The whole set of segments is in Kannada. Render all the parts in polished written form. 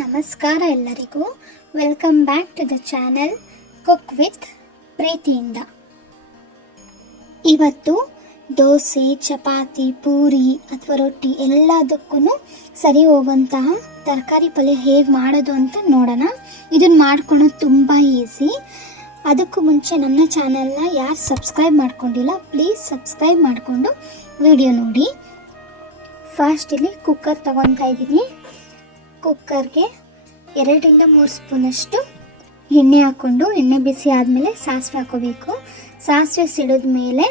ನಮಸ್ಕಾರ ಎಲ್ಲರಿಗೂ. Welcome back to the channel cook with ಪ್ರೀತಿಯಿಂದ. ಇವತ್ತು ದೋಸೆ, ಚಪಾತಿ, ಪೂರಿ ಅಥವಾ ರೊಟ್ಟಿ ಎಲ್ಲದಕ್ಕೂ ಸರಿ ಹೋಗುವಂತಹ ತರಕಾರಿ ಪಲ್ಯ ಹೇಗೆ ಮಾಡೋದು ಅಂತ ನೋಡೋಣ. ಇದನ್ನು ಮಾಡ್ಕೊಳ್ಳೋದು ತುಂಬ ಈಸಿ. ಅದಕ್ಕೂ ಮುಂಚೆ ನನ್ನ ಚಾನೆಲ್ನ ಯಾರು ಸಬ್ಸ್ಕ್ರೈಬ್ ಮಾಡ್ಕೊಂಡಿಲ್ಲ ಪ್ಲೀಸ್ ಸಬ್ಸ್ಕ್ರೈಬ್ ಮಾಡಿಕೊಂಡು ವಿಡಿಯೋ ನೋಡಿ. ಫಸ್ಟ್ ಇಲ್ಲಿ ಕುಕ್ಕರ್ ತಗೊತಾ ಇದ್ದೀನಿ. ಕುಕ್ಕರ್ಗೆ 2-3 ಸ್ಪೂನಷ್ಟು ಎಣ್ಣೆ ಹಾಕ್ಕೊಂಡು, ಎಣ್ಣೆ ಬಿಸಿ ಆದಮೇಲೆ ಸಾಸಿವೆ ಹಾಕ್ಕೋಬೇಕು. ಸಾಸಿವೆ ಸಿಡಿದ ಮೇಲೆ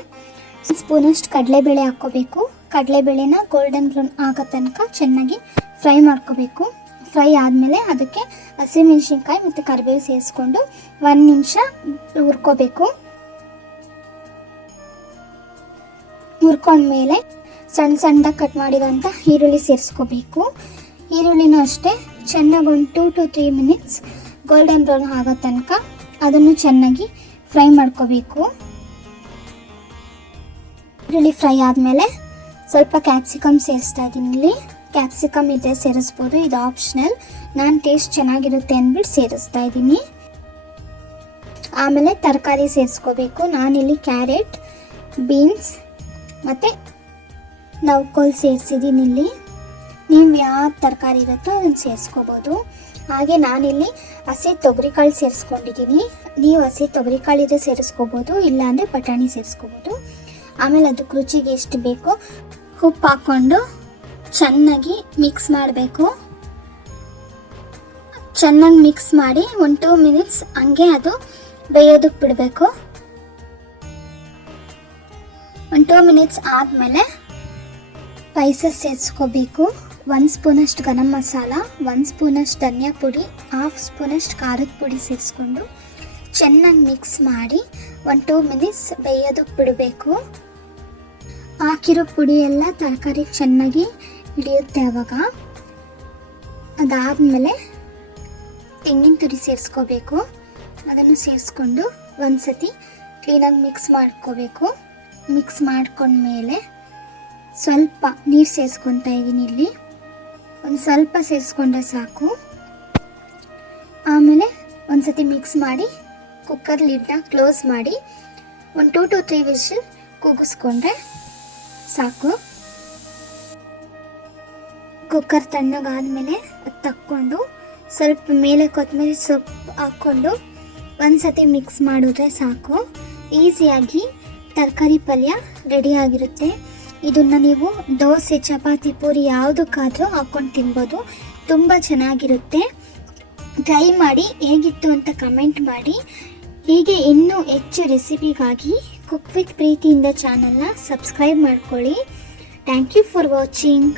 ಸ್ಪೂನಷ್ಟು ಕಡಲೆಬೇಳೆ ಹಾಕ್ಕೋಬೇಕು. ಕಡಲೆಬೇಳೆನ ಗೋಲ್ಡನ್ ಬ್ರೌನ್ ಆಗೋ ತನಕ ಚೆನ್ನಾಗಿ ಫ್ರೈ ಮಾಡ್ಕೋಬೇಕು. ಫ್ರೈ ಆದಮೇಲೆ ಅದಕ್ಕೆ ಹಸಿಮೆಣಸಿನ್ಕಾಯಿ ಮತ್ತು ಕರಿಬೇವು ಸೇರಿಸ್ಕೊಂಡು 1 ನಿಮಿಷ ಹುರ್ಕೋಬೇಕು. ಹುರ್ಕೊಂಡ್ಮೇಲೆ ಸಣ್ಣದಾಗಿ ಕಟ್ ಮಾಡಿರೋಂಥ ಈರುಳ್ಳಿ ಸೇರಿಸ್ಕೋಬೇಕು. ಈರುಳ್ಳಿನೂ ಅಷ್ಟೇ ಚೆನ್ನಾಗಿ ಒಂದು 2 to 3 ಮಿನಿಟ್ಸ್ ಗೋಲ್ಡನ್ ಬ್ರೌನ್ ಆಗೋ ತನಕ ಅದನ್ನು ಚೆನ್ನಾಗಿ ಫ್ರೈ ಮಾಡ್ಕೋಬೇಕು. ಈರುಳ್ಳಿ ಫ್ರೈ ಆದಮೇಲೆ ಸ್ವಲ್ಪ ಕ್ಯಾಪ್ಸಿಕಮ್ ಸೇರಿಸ್ತಾ ಇದ್ದೀನಿ. ಇಲ್ಲಿ ಕ್ಯಾಪ್ಸಿಕಮ್ ಇದೆ ಸೇರಿಸ್ಬೋದು, ಇದು ಆಪ್ಷನಲ್. ನಾನು ಟೇಸ್ಟ್ ಚೆನ್ನಾಗಿರುತ್ತೆ ಅಂದ್ಬಿಟ್ಟು ಸೇರಿಸ್ತಾ ಇದ್ದೀನಿ. ಆಮೇಲೆ ತರಕಾರಿ ಸೇರಿಸ್ಕೋಬೇಕು. ನಾನಿಲ್ಲಿ ಕ್ಯಾರೆಟ್, ಬೀನ್ಸ್ ಮತ್ತು ನೌಕೋಲ್ ಸೇರಿಸಿದ್ದೀನಿ. ಇಲ್ಲಿ ನೀವು ಯಾವ ತರಕಾರಿ ಇರುತ್ತೋ ಅದನ್ನು ಸೇರಿಸ್ಕೋಬೋದು. ಹಾಗೆ ನಾನಿಲ್ಲಿ ಹಸಿ ತೊಗರಿಕಾಳು ಸೇರಿಸ್ಕೊಂಡಿದ್ದೀನಿ. ನೀವು ಹಸಿ ತೊಗರಿಕಾಳಿದ್ರೆ ಸೇರಿಸ್ಕೋಬೋದು, ಇಲ್ಲಾಂದರೆ ಬಟಾಣಿ ಸೇರಿಸ್ಕೋಬೋದು. ಆಮೇಲೆ ಅದಕ್ಕೆ ರುಚಿಗೆ ಎಷ್ಟು ಬೇಕೋ ಉಪ್ಪು ಹಾಕ್ಕೊಂಡು ಚೆನ್ನಾಗಿ ಮಿಕ್ಸ್ ಮಾಡಬೇಕು. ಚೆನ್ನಾಗಿ ಮಿಕ್ಸ್ ಮಾಡಿ 1-2 ಮಿನಿಟ್ಸ್ ಹಂಗೆ ಅದು ಬೇಯೋದಕ್ಕೆ ಬಿಡಬೇಕು. 1-2 ಮಿನಿಟ್ಸ್ ಆದಮೇಲೆ ಸ್ಪೈಸಸ್ ಸೇರಿಸ್ಕೋಬೇಕು. 1 ಸ್ಪೂನಷ್ಟು ಗರಂ ಮಸಾಲ, 1 ಸ್ಪೂನಷ್ಟು ಧನಿಯಾ ಪುಡಿ, 1/2 ಸ್ಪೂನಷ್ಟು ಖಾರದ ಪುಡಿ ಸೇರಿಸ್ಕೊಂಡು ಚೆನ್ನಾಗಿ ಮಿಕ್ಸ್ ಮಾಡಿ 1-2 ಮಿನಿಟ್ಸ್ ಬೇಯೋದಕ್ಕೆ ಬಿಡಬೇಕು. ಹಾಕಿರೋ ಪುಡಿ ಎಲ್ಲ ತರಕಾರಿಗೆ ಚೆನ್ನಾಗಿ ಹಿಡಿಯುತ್ತೆ. ಆವಾಗ ಅದಾದಮೇಲೆ ತೆಂಗಿನ ತುರಿ ಸೇರಿಸ್ಕೋಬೇಕು. ಅದನ್ನು ಸೇರಿಸ್ಕೊಂಡು ಒಂದು ಸತಿ ಕ್ಲೀನಾಗಿ ಮಿಕ್ಸ್ ಮಾಡ್ಕೋಬೇಕು. ಮಿಕ್ಸ್ ಮಾಡ್ಕೊಂಡ್ಮೇಲೆ ಸ್ವಲ್ಪ ನೀರು ಸೇರಿಸ್ಕೊತಾ ಇದ್ದೀನಿ. ಇಲ್ಲಿ ಒಂದು ಸ್ವಲ್ಪ ಸೇರಿಸ್ಕೊಂಡ್ರೆ ಸಾಕು. ಆಮೇಲೆ ಒಂದು ಸತಿ ಮಿಕ್ಸ್ ಮಾಡಿ ಕುಕ್ಕರ್ ಲಿಡ್ನ ಕ್ಲೋಸ್ ಮಾಡಿ 1-2 to 3 ವಿಷಲ್ ಕೂಗಿಸ್ಕೊಂಡ್ರೆ ಸಾಕು. ಕುಕ್ಕರ್ ತಣ್ಣಗಾದ್ಮೇಲೆ ಅದು ತಕ್ಕೊಂಡು ಸ್ವಲ್ಪ ಮೇಲೆ ಕೊತ್ತಂಬರಿ ಸೊಪ್ಪು ಹಾಕ್ಕೊಂಡು ಒಂದು ಸತಿ ಮಿಕ್ಸ್ ಮಾಡಿದ್ರೆ ಸಾಕು. ಈಸಿಯಾಗಿ ತರಕಾರಿ ಪಲ್ಯ ರೆಡಿಯಾಗಿರುತ್ತೆ. ಇದನ್ನು ನೀವು ದೋಸೆ, ಚಪಾತಿ, ಪೂರಿ ಯಾವುದಕ್ಕಾದರೂ ಹಾಕ್ಕೊಂಡು ತಿನ್ಬೋದು. ತುಂಬ ಚೆನ್ನಾಗಿರುತ್ತೆ. ಟ್ರೈ ಮಾಡಿ, ಹೇಗಿತ್ತು ಅಂತ ಕಮೆಂಟ್ ಮಾಡಿ. ಹೀಗೆ ಇನ್ನೂ ಹೆಚ್ಚು ರೆಸಿಪಿಗಾಗಿ ಕುಕ್ ವಿತ್ ಪ್ರೀತಿಯಿಂದ ಚಾನಲ್ನ ಸಬ್ಸ್ಕ್ರೈಬ್ ಮಾಡ್ಕೊಳ್ಳಿ. Thank you for watching.